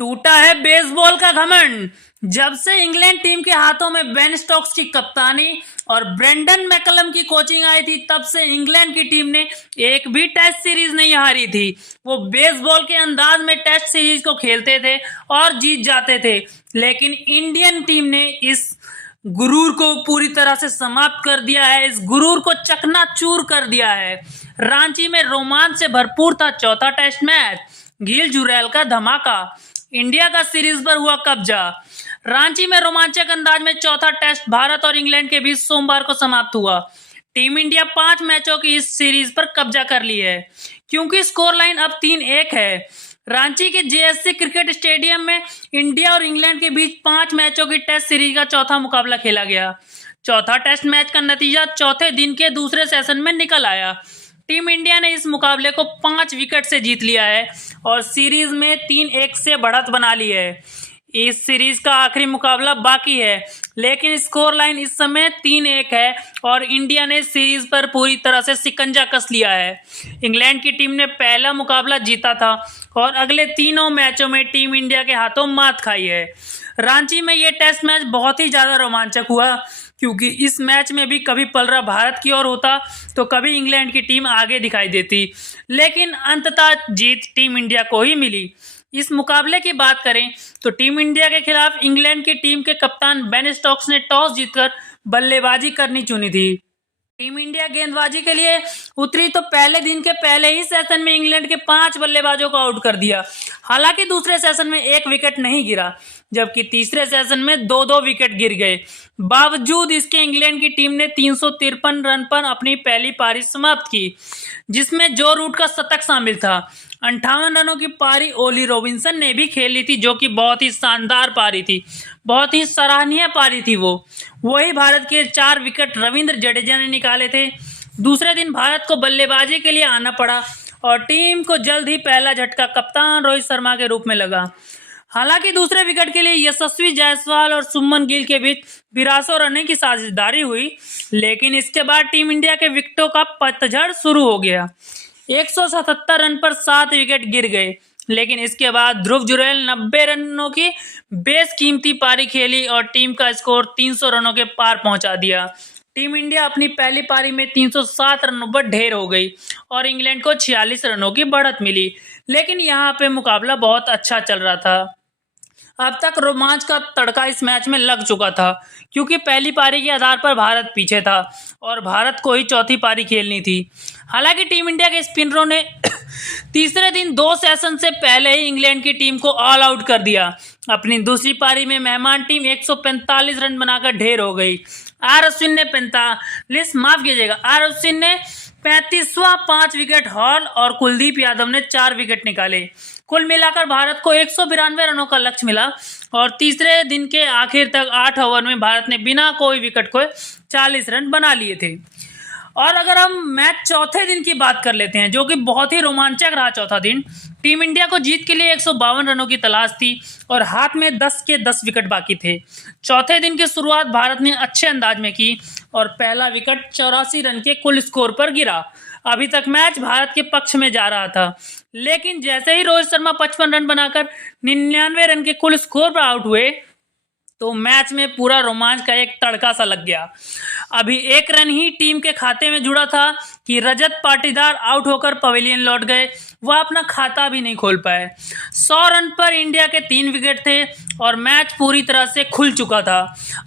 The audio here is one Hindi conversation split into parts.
टूटा है बेसबॉल का घमंड। जब से इंग्लैंड टीम के हाथों में बेन स्टोक्स की कप्तानी और ब्रेंडन मैकलम की कोचिंग आई थी, तब से इंग्लैंड की टीम ने एक भी टेस्ट सीरीज नहीं हारी थी। वो बेसबॉल के अंदाज में टेस्ट सीरीज को खेलते थे और जीत जाते थे, लेकिन इंडियन टीम ने इस गुरूर को पूरी तरह से समाप्त कर दिया है। इस गुरूर को चकनाचूर कर दिया है। रांची में रोमांच से भरपूर था चौथा टेस्ट मैच। गिल जुरैल का धमाका, इंडिया का सीरीज पर हुआ कब्जा। रांची में रोमांचक अंदाज में चौथा टेस्ट भारत और इंग्लैंड के बीच सोमवार को समाप्त हुआ। टीम इंडिया 5 मैचों की इस सीरीज पर कब्जा कर ली है, क्योंकि स्कोर लाइन अब 3-1 है। रांची के जेएससी क्रिकेट स्टेडियम में इंडिया और इंग्लैंड के बीच 5 मैचों की टेस्ट सीरीज का चौथा मुकाबला खेला गया। चौथा टेस्ट मैच का नतीजा चौथे दिन के दूसरे सेशन में निकल आया। टीम इंडिया ने इस मुकाबले को 5 विकेट से जीत लिया है और सीरीज में 3-1 से बढ़त बना ली है। इस सीरीज का आखिरी मुकाबला बाकी है, लेकिन स्कोर लाइन इस समय 3-1 है और इंडिया ने सीरीज पर पूरी तरह से शिकंजा कस लिया है। इंग्लैंड की टीम ने पहला मुकाबला जीता था और अगले तीनों मैचों में टीम इंडिया के हाथों मात खाई है। रांची में यह टेस्ट मैच बहुत ही ज्यादा रोमांचक हुआ, क्योंकि इस मैच में भी कभी पलड़ा भारत की ओर होता तो कभी इंग्लैंड की टीम आगे दिखाई देती, लेकिन अंततः जीत टीम इंडिया को ही मिली। इस मुकाबले की बात करें तो टीम इंडिया के खिलाफ इंग्लैंड की टीम के कप्तान बेन स्टोक्स ने टॉस जीतकर बल्लेबाजी करनी चुनी थी। टीम इंडिया गेंदबाजी के लिए उतरी तो पहले दिन के पहले ही सेशन में इंग्लैंड के 5 बल्लेबाजों को आउट कर दिया। हालांकि दूसरे सेशन में 1 विकेट नहीं गिरा, जबकि तीसरे सेशन में 2-2 विकेट गिर गए। बावजूद इसके इंग्लैंड की टीम ने 353 रन पर अपनी पहली पारी समाप्त की, जिसमें जो रूट का शतक शामिल था। 58 रनों की पारी ओली रॉबिन्सन ने भी खेली थी, जो कि बहुत ही शानदार पारी थी, बहुत ही सराहनीय पारी थी। वही भारत के 4 विकेट रविंद्र जडेजा ने निकाले थे। दूसरे दिन भारत को बल्लेबाजी के लिए आना पड़ा और टीम को जल्द ही पहला झटका कप्तान रोहित शर्मा के रूप में लगा। हालांकि दूसरे विकेट के लिए यशस्वी जायसवाल और शुभमन गिल के बीच 82 रन की साझेदारी हुई, लेकिन इसके बाद टीम इंडिया के विकेटों का पतझड़ शुरू हो गया। 177 रन पर 7 विकेट गिर गए, लेकिन इसके बाद ध्रुव जुरैल 90 रनों की बेशकीमती पारी खेली और टीम का स्कोर 300 रनों के पार पहुंचा दिया। टीम इंडिया अपनी पहली पारी में 307 रनों पर ढेर हो गई और इंग्लैंड को 46 रनों की बढ़त मिली, लेकिन यहां पे मुकाबला बहुत अच्छा चल रहा था। अब तक रोमांच का तड़का इस मैच में लग चुका था, क्योंकि पहली पारी के आधार पर भारत पीछे था और भारत को ही चौथी पारी खेलनी थी। हालांकि टीम इंडिया के स्पिनरों ने तीसरे दिन 2 सेशन से पहले ही इंग्लैंड की टीम को ऑल आउट कर दिया। अपनी दूसरी पारी में मेहमान टीम 145 रन बनाकर ढेर हो गई। आर अश्विन ने 35वां 5 विकेट हॉल और कुलदीप यादव ने 4 विकेट निकाले। कुल मिलाकर भारत को 192 रनों का लक्ष्य मिला और तीसरे दिन के आखिर तक 8 ओवर में भारत ने बिना कोई विकेट खोए 40 रन बना लिए थे। और अगर हम मैच चौथे दिन की बात कर लेते हैं, जो कि बहुत ही रोमांचक रहा चौथा दिन। टीम इंडिया को जीत के लिए 152 रनों की तलाश थी और हाथ में 10 के 10 विकेट बाकी थे। चौथे दिन की शुरुआत भारत ने अच्छे अंदाज में की और पहला विकेट 84 रन के कुल स्कोर पर गिरा। अभी तक मैच भारत के पक्ष में जा रहा था, लेकिन जैसे ही रोहित शर्मा 55 रन बनाकर 99 रन के कुल स्कोर पर आउट हुए, तो मैच में पूरा रोमांच का एक तड़का सा लग गया। अभी 1 रन ही टीम के खाते में जुड़ा था कि रजत पाटीदार आउट होकर पवेलियन लौट गए। वह अपना खाता भी नहीं खोल पाए। 100 रन पर इंडिया के 3 विकेट थे और मैच पूरी तरह से खुल चुका था।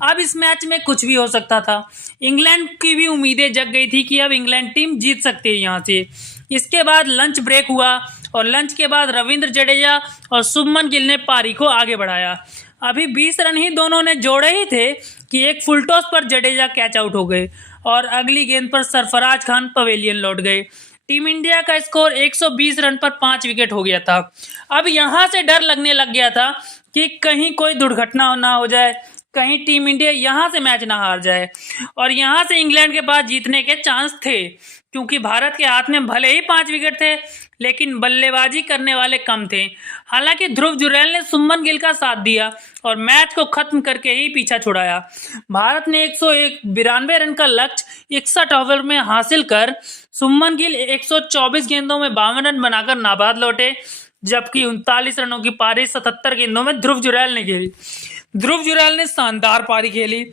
अब इस मैच में कुछ भी हो सकता था। इंग्लैंड की भी उम्मीदें जग गई थी कि अब इंग्लैंड टीम जीत सकती है यहाँ से। इसके बाद लंच ब्रेक हुआ और लंच के बाद रविंद्र जडेजा और शुभमन गिल ने पारी को आगे बढ़ाया। अभी 20 रन ही दोनों ने जोड़े ही थे कि एक फुल टॉस पर जडेजा कैच आउट हो गए और अगली गेंद पर सरफराज खान पवेलियन लौट गए। टीम इंडिया का स्कोर 120 रन पर 5 विकेट हो गया था। अब यहां से डर लगने लग गया था कि कहीं कोई दुर्घटना ना हो जाए, कहीं टीम इंडिया यहां से मैच ना हार जाए। और यहां से इंग्लैंड के पास जीतने के चांस थे, क्योंकि भारत के हाथ में भले ही 5 विकेट थे, लेकिन बल्लेबाजी करने वाले कम थे। हालांकि ध्रुव जुरैल ने शुभमन गिल का साथ दिया और मैच को खत्म करके ही पीछा छुड़ाया। भारत ने 192 रन का लक्ष्य 61 ओवर में हासिल कर शुभमन गिल 124 गेंदों में 52 रन बनाकर नाबाद लौटे। जबकि 39 रनों की पारी 77 गेंदों में ध्रुव जुरैल ने खेली। ध्रुव जुरैल ने शानदार पारी खेली,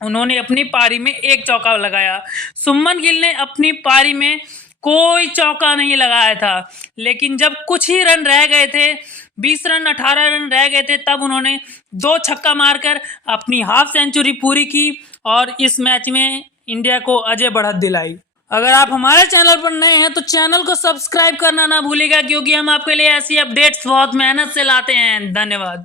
उन्होंने अपनी पारी में एक चौका लगाया। शुभमन गिल ने अपनी पारी में कोई चौका नहीं लगाया था, लेकिन जब कुछ ही रन रह गए थे, 20 रन 18 रन रह गए थे, तब उन्होंने 2 छक्का मारकर अपनी हाफ सेंचुरी पूरी की और इस मैच में इंडिया को अजय बढ़त दिलाई। अगर आप हमारे चैनल पर नए हैं तो चैनल को सब्सक्राइब करना ना भूलिएगा, क्योंकि हम आपके लिए ऐसी अपडेट्स बहुत मेहनत से लाते हैं। धन्यवाद।